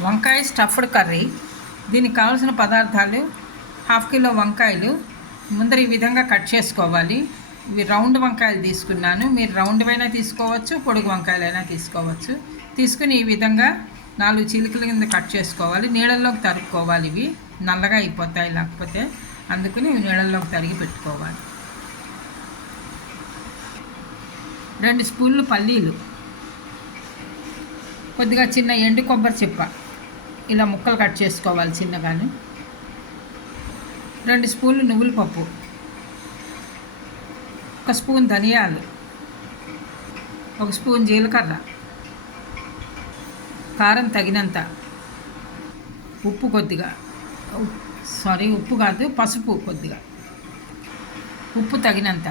వంకాయ stuffed curry. దీనికి కావాల్సిన పదార్థాలు హాఫ్ కిలో వంకాయలు. ముందర ఈ విధంగా కట్ చేసుకోవాలి. ఇవి రౌండ్ వంకాయలు తీసుకున్నాను. మీరు రౌండ్వైనా అయినా తీసుకోవచ్చు పొడుగు వంకాయలైనా తీసుకోవచ్చు. తీసుకుని ఈ విధంగా నాలుగు చిలుకల కింద కట్ చేసుకోవాలి. నీళ్ళల్లోకి తరుక్కోవాలి ఇవి. నల్లగా అయిపోతాయి లేకపోతే అందుకని నీళ్ళల్లోకి తరిగి పెట్టుకోవాలి. రెండు స్పూన్లు పల్లీలు. కొద్దిగా చిన్న ఎండు కొబ్బరి చిప్ప. ఇలా ముక్కలు కట్ చేసుకోవాలి చిన్నగాను. రెండు స్పూన్లు నువ్వుల పప్పు. ఒక స్పూన్ ధనియాలు. ఒక స్పూన్ జీలకర్ర. కారం తగినంత. ఉప్పు కొద్దిగా. సారీ ఉప్పు కాదు పసుపు కొద్దిగా. ఉప్పు తగినంత.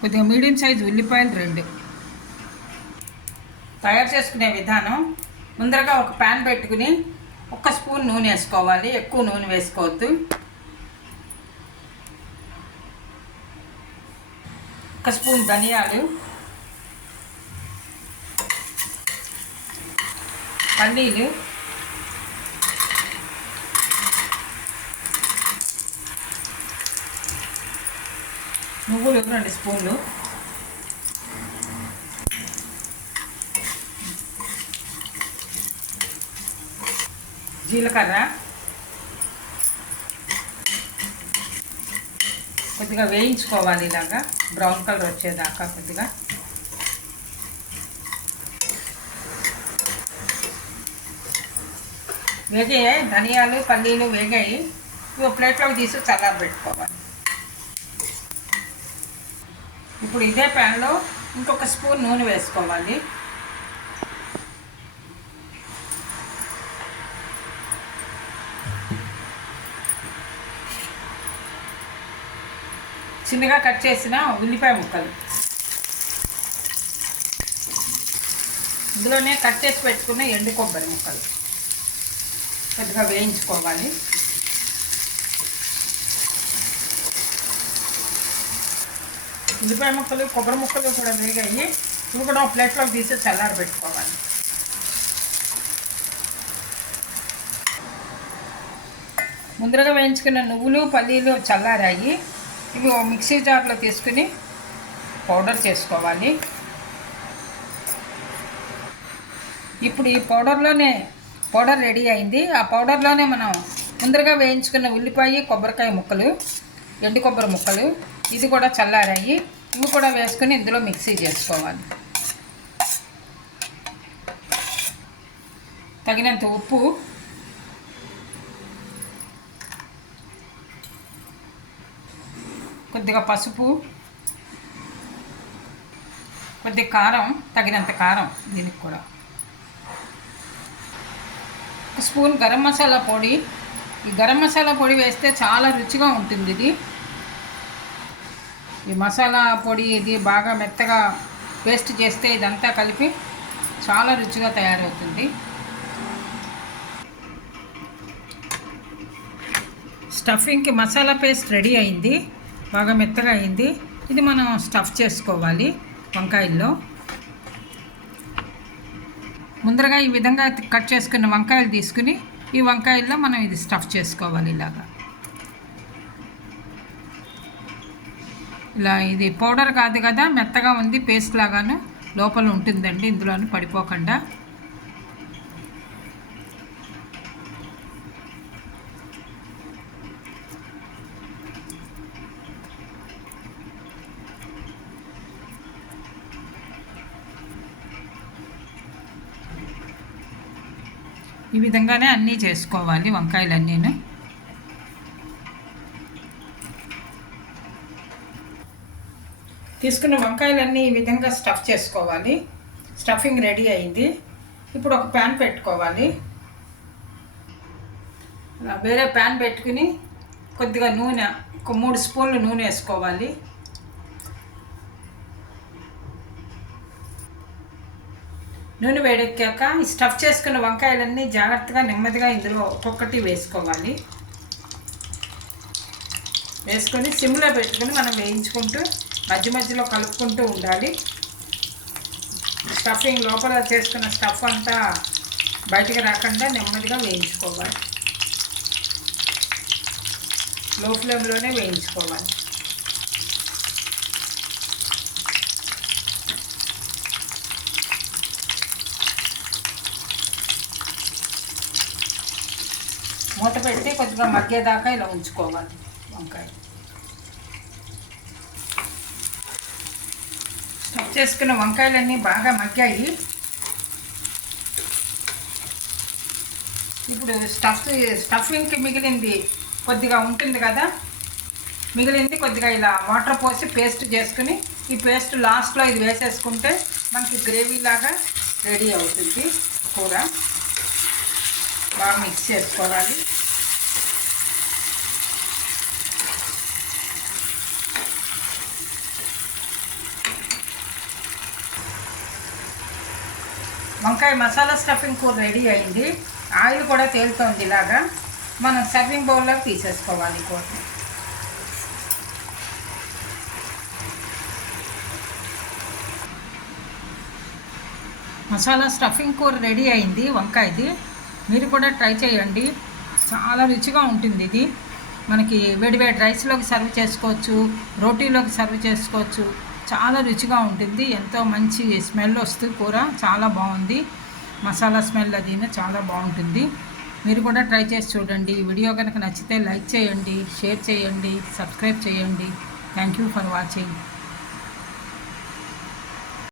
కొద్దిగా మీడియం సైజ్ ఉల్లిపాయలు రెండు. తయారు చేసుకునే విధానం ముందరగా ఒక ప్యాన్ పెట్టుకుని ఒక స్పూన్ నూనె వేసుకోవాలి. ఎక్కువ నూనె వేసుకోవద్దు. ఒక స్పూన్ ధనియాలు. పల్లీలు. నువ్వులు రెండు స్పూన్లు. జీలకర్ర. కొద్దిగా వేయించుకోవాలి ఇలాగా. బ్రౌన్ కలర్ వచ్చేదాకా కొద్దిగా. వేగాయి? ధనియాలు పల్లీలు వేగాయి. ఇవి ప్లేట్లోకి తీసి చల్లారబెట్టుకోవాలి ఇప్పుడు ఇదే ప్యాన్లో ఇంకొక స్పూన్ నూనె వేసుకోవాలి. చిన్నగా కట్ చేసిన ఉల్లిపాయ ముక్కలు. ఇందులోనే కట్ చేసి పెట్టుకున్న ఎండు కొబ్బరి ముక్కలు. కొద్దిగా వేయించుకోవాలి. ఉల్లిపాయ ముక్కలు కొబ్బరి ముక్కలు కూడా వేగాయి. ఇవి కూడా ప్లేట్లోకి తీసి చల్లారి పెట్టుకోవాలి. ముందరగా వేయించుకున్న నువ్వులు పల్లీలు చల్లారాయి. ఇవి మిక్సీ జార్లో తీసుకుని పౌడర్ చేసుకోవాలి. ఇప్పుడు ఈ పౌడర్లోనే పౌడర్ రెడీ అయింది. ఆ పౌడర్లోనే మనం ముందరగా వేయించుకున్న ఉల్లిపాయ కొబ్బరికాయ ముక్కలు ఎండు కొబ్బరి ముక్కలు ఇది కూడా చల్లారాయి. ఇవి కూడా వేసుకుని ఇందులో మిక్సీ చేసుకోవాలి. తగినంత ఉప్పు కొద్దిగా పసుపు కొద్దిగా కారం తగినంత కారం దీనికి కూడా. ఒక స్పూన్ గరం మసాలా పొడి. ఈ గరం మసాలా పొడి వేస్తే చాలా రుచిగా ఉంటుంది ఇది. ఈ మసాలా పొడి ఇది బాగా మెత్తగా పేస్ట్ చేస్తే ఇదంతా కలిపి చాలా రుచిగా తయారవుతుంది. స్టఫింగ్కి మసాలా పేస్ట్ రెడీ అయింది. బాగా మెత్తగా అయింది. ఇది మనం స్టఫ్ చేసుకోవాలి వంకాయల్లో. ముందరగా ఈ విధంగా కట్ చేసుకున్న వంకాయలు తీసుకుని ఈ వంకాయల్లో మనం ఇది స్టఫ్ చేసుకోవాలి ఇలాగా. ఇలా ఇది పౌడర్ కాదు కదా మెత్తగా ఉంది పేస్ట్ లాగాను లోపల ఉంటుందండి ఇందులోనూ పడిపోకుండా. ఈ విధంగానే అన్నీ చేసుకోవాలి వంకాయలన్నీను. తీసుకున్న వంకాయలన్నీ ఈ విధంగా స్టఫ్ చేసుకోవాలి. స్టఫింగ్ రెడీ అయింది. ఇప్పుడు ఒక ప్యాన్ పెట్టుకోవాలి. అలా వేరే ప్యాన్ పెట్టుకుని కొద్దిగా నూనె ఒక మూడు స్పూన్లు నూనె వేసుకోవాలి. నూనె వేడెక్కాక ఈ స్టఫ్ చేసుకున్న వంకాయలన్నీ జాగ్రత్తగా నెమ్మదిగా ఇందులో ఒక్కొక్కటి వేసుకోవాలి. వేసుకొని సిమ్లో పెట్టుకొని మనం వేయించుకుంటూ మధ్య మధ్యలో కలుపుకుంటూ ఉండాలి. స్టఫింగ్ లోపల చేసుకున్న స్టఫ్ అంతా బయటికి రాకుండా నెమ్మదిగా వేయించుకోవాలి. లో ఫ్లేమ్లోనే వేయించుకోవాలి. మూత పెట్టి కొద్దిగా మగ్గేదాకా ఇలా ఉంచుకోవాలి వంకాయ. స్టఫ్ చేసుకున్న వంకాయలన్నీ బాగా మగ్గాయి. ఇప్పుడు స్టఫ్ స్టఫింగ్కి మిగిలింది కొద్దిగా ఉంటుంది కదా? మిగిలింది కొద్దిగా ఇలా వాటర్ పోసి పేస్ట్ చేసుకుని ఈ పేస్ట్ లాస్ట్లో ఇది వేసేసుకుంటే మనకి గ్రేవీ లాగా రెడీ అవుతుంది కూర. బాగా మిక్స్ చేసుకోవాలి. వంకాయ మసాలా స్టఫింగ్ కూర రెడీ అయింది. ఆయిల్ కూడా తేలుతోంది ఇలాగా. మనం సర్వింగ్ బౌల్లో తీసేసుకోవాలి కూర. మసాలా స్టఫింగ్ కూర రెడీ అయింది వంకాయది. మీరు కూడా ట్రై చేయండి. చాలా రుచిగా ఉంటుంది ఇది. మనకి వేడివేడి రైస్లోకి సర్వ్ చేసుకోవచ్చు రోటీలోకి సర్వ్ చేసుకోవచ్చు. చాలా రుచిగా ఉంటుంది. ఎంతో మంచి స్మెల్ వస్తుంది కూర. చాలా బాగుంది. మసాలా స్మెల్ అది చాలా బాగుంటుంది. మీరు కూడా ట్రై చేసి చూడండి. ఈ వీడియో కనుక నచ్చితే లైక్ చేయండి షేర్ చేయండి సబ్స్క్రైబ్ చేయండి. Thank you for watching.